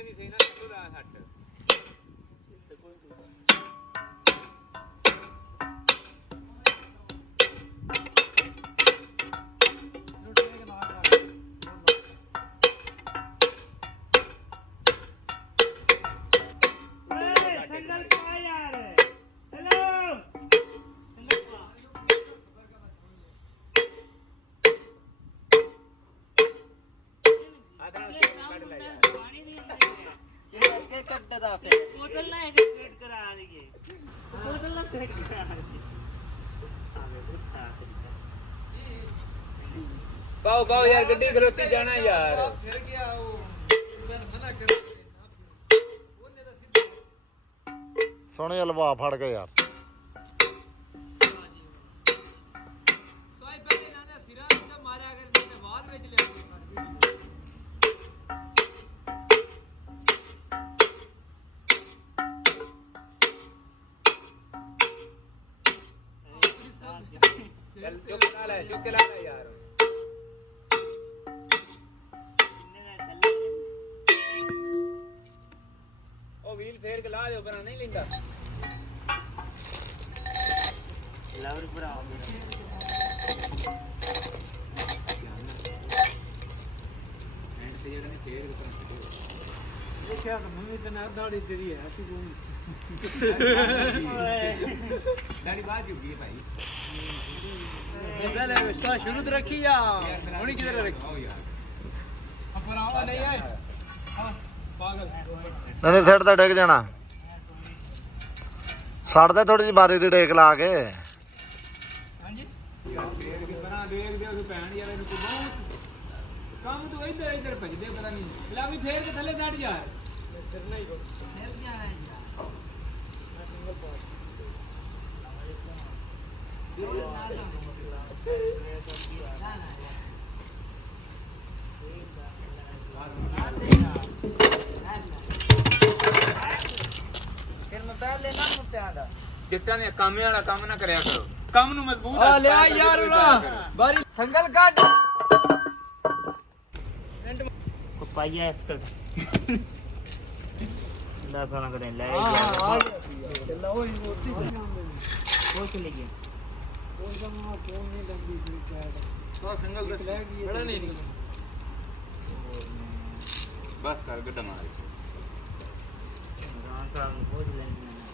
ਇਹ ਵੀ ਸਹੀ ਨਾ ਥੋੜਾ ਹੱਟ बोतल ना एक्सपेक्ट करा रही है बोतल ना फेंक करा रही है पाओ पाओ यार गड्डी खलोती जाना यार फिर गया वो मैं मना कर सोने हलवा फड़ गए यार सोई पहले ना सिरा तो मारा अगर मैंने वाल बेच लिया चल चुप के ला यार ओ व्हील फेर के ला दे बना नहीं लेंगा लावर पूरा हो गया एंड से ये नहीं फेर के ये क्या मम्मी तो ना दाढ़ी तेरी है ऐसी घूम दाढ़ी बात चुकी है भाई पहले इसका शुरू तो रखी या होनी किधर रखी आओ यार पर आओ नहीं है पागल नहीं सिर तो डिग जाना सड़ते थोड़ी जी बारी दी डेक ला के हां जी यार फेर के बना देख दे उस भैन यार इनको बहुत काम तो इधर इधर भजदे पता नहीं ला भी फेर के थले चढ़ यार करना ही को हेल्प जाना है यार मैं सिंगल पार्ट फिर मैं पहले ना मुप्या दा जिट्टा ने कामे वाला काम ना करया करो काम नु मजबूत आ ले आ यार ना बारी संगल काट को पाया है तक ना खाना करें ले यार चला वो मूर्ति वो चले गए कौन सा मां कौन नहीं लगी क्या तो सिंगल दस बड़ा नहीं बस कर गड्ढा मार गांव का खोज लेंगे